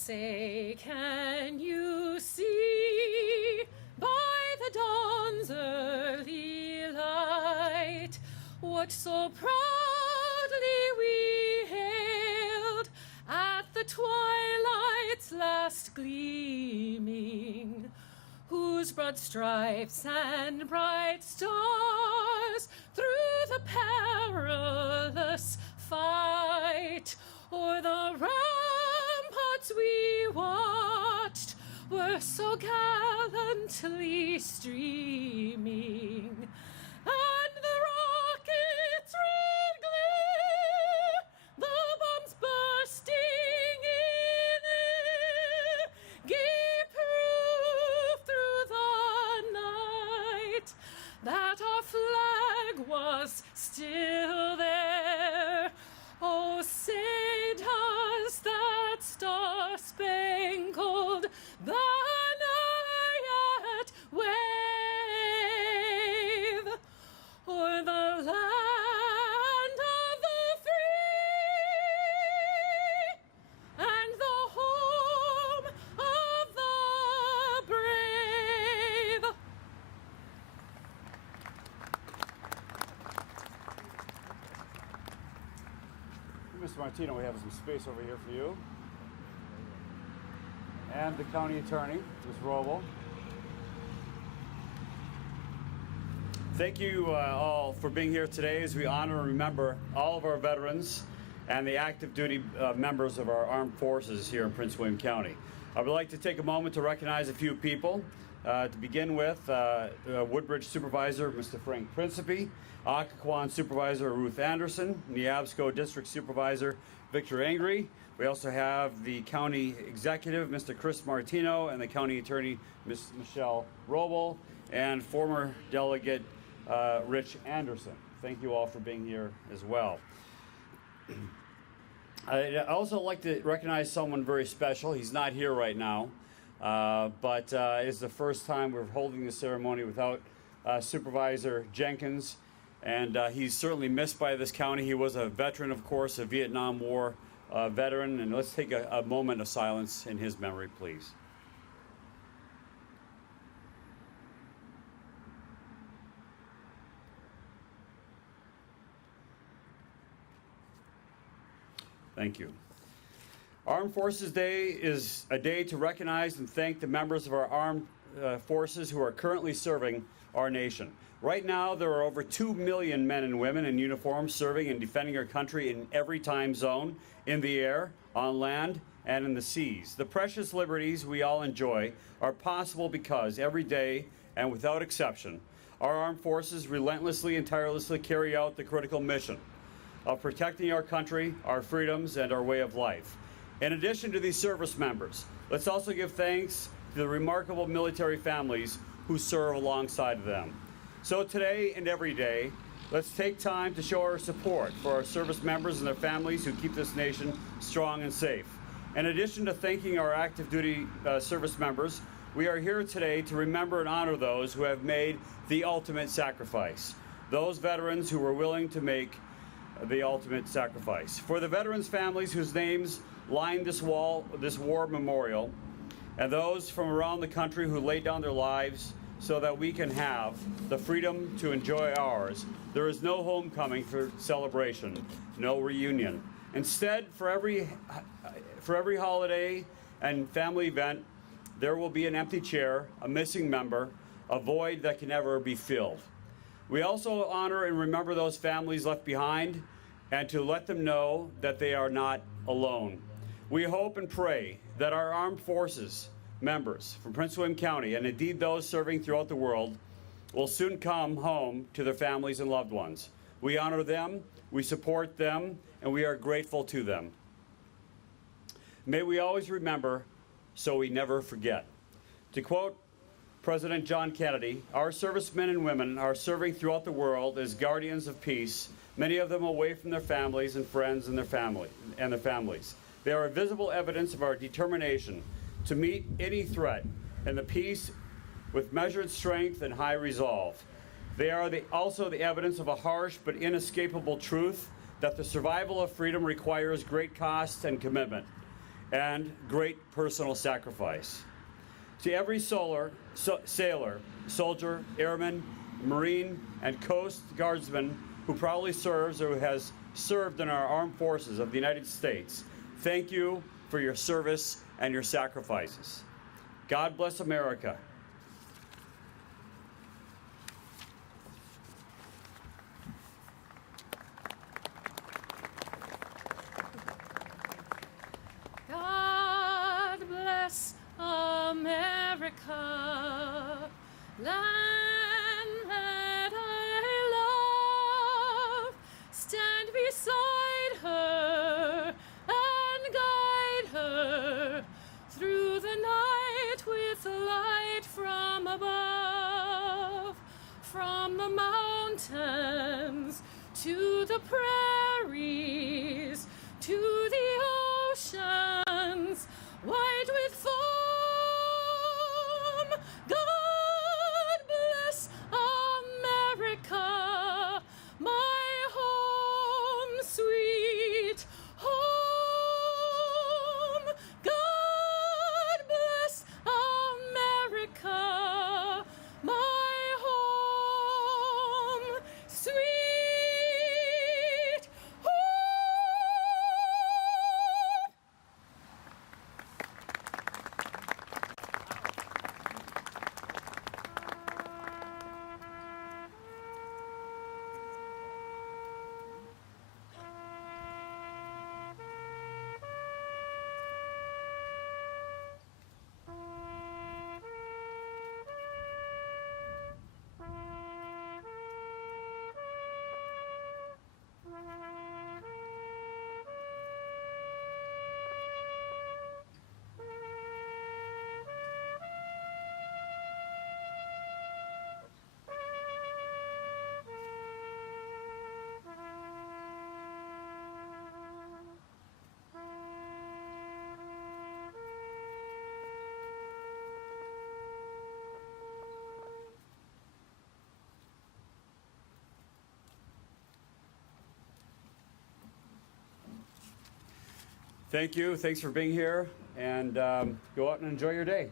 say, can you see by the dawn's early light what so proudly we hailed at the twilight's last gleaming, whose broad stripes and bright stars through the perilous fight o'er the ramparts we watched were so gallantly streaming, and the rockets' red glare, the bombs bursting in air, gave proof through the night that our flag was still there. Oh, say does that star-spangled banner yet wave o'er the land of the free and the home of the brave? Mr. Martino, we have some space over here for you. And the county attorney, Ms. Roble. Thank you all for being here today as we honor and remember all of our veterans and the active duty members of our armed forces here in Prince William County. I would like to take a moment to recognize a few people. To begin with, Woodbridge Supervisor Mr. Frank Principe, Occoquan Supervisor Ruth Anderson, Neabsco District Supervisor Victor Angry. We also have the County Executive, Mr. Chris Martino, and the County Attorney, Ms. Michelle Roble, and former Delegate Rich Anderson. Thank you all for being here as well. I'd also like to recognize someone very special. He's not here right now. But it's the first time we're holding the ceremony without Supervisor Jenkins, and he's certainly missed by this county. He was a veteran, of course, a Vietnam War veteran, and let's take a moment of silence in his memory, please. Thank you. Armed Forces Day is a day to recognize and thank the members of our armed forces who are currently serving our nation. Right now, there are over 2 million men and women in uniform serving and defending our country in every time zone, in the air, on land, and in the seas. The precious liberties we all enjoy are possible because every day, and without exception, our armed forces relentlessly and tirelessly carry out the critical mission of protecting our country, our freedoms, and our way of life. In addition to these service members, let's also give thanks to the remarkable military families who serve alongside of them. So today and every day, let's take time to show our support for our service members and their families who keep this nation strong and safe. In addition to thanking our active duty service members, we are here today to remember and honor those who have made the ultimate sacrifice, those veterans who were willing to make the ultimate sacrifice. For the veterans' families whose names line this war memorial, and those from around the country who laid down their lives so that we can have the freedom to enjoy ours, there is no homecoming for celebration, no reunion. Instead, for every holiday and family event, there will be an empty chair, a missing member, a void that can never be filled. We also honor and remember those families left behind and to let them know that they are not alone. We hope and pray that our armed forces members from Prince William County, and indeed those serving throughout the world, will soon come home to their families and loved ones. We honor them, we support them, and we are grateful to them. May we always remember so we never forget. To quote President John Kennedy, our servicemen and women are serving throughout the world as guardians of peace, many of them away from their families and friends and their families. They are visible evidence of our determination to meet any threat and the peace with measured strength and high resolve. They are also the evidence of a harsh but inescapable truth that the survival of freedom requires great cost and commitment. and great personal sacrifice. To every sailor, soldier, airman, Marine, and Coast Guardsman who proudly serves or who has served in our armed forces of the United States, thank you for your service and your sacrifices. God bless America. God bless America, land that I love. Stand beside her and guide her through the night with light from above, from the mountains to the prairies, to the oceans, white with foam. God bless America, my home, sweet home. God bless America, my home, sweet home. Thank you. Thanks for being here. And go out and enjoy your day.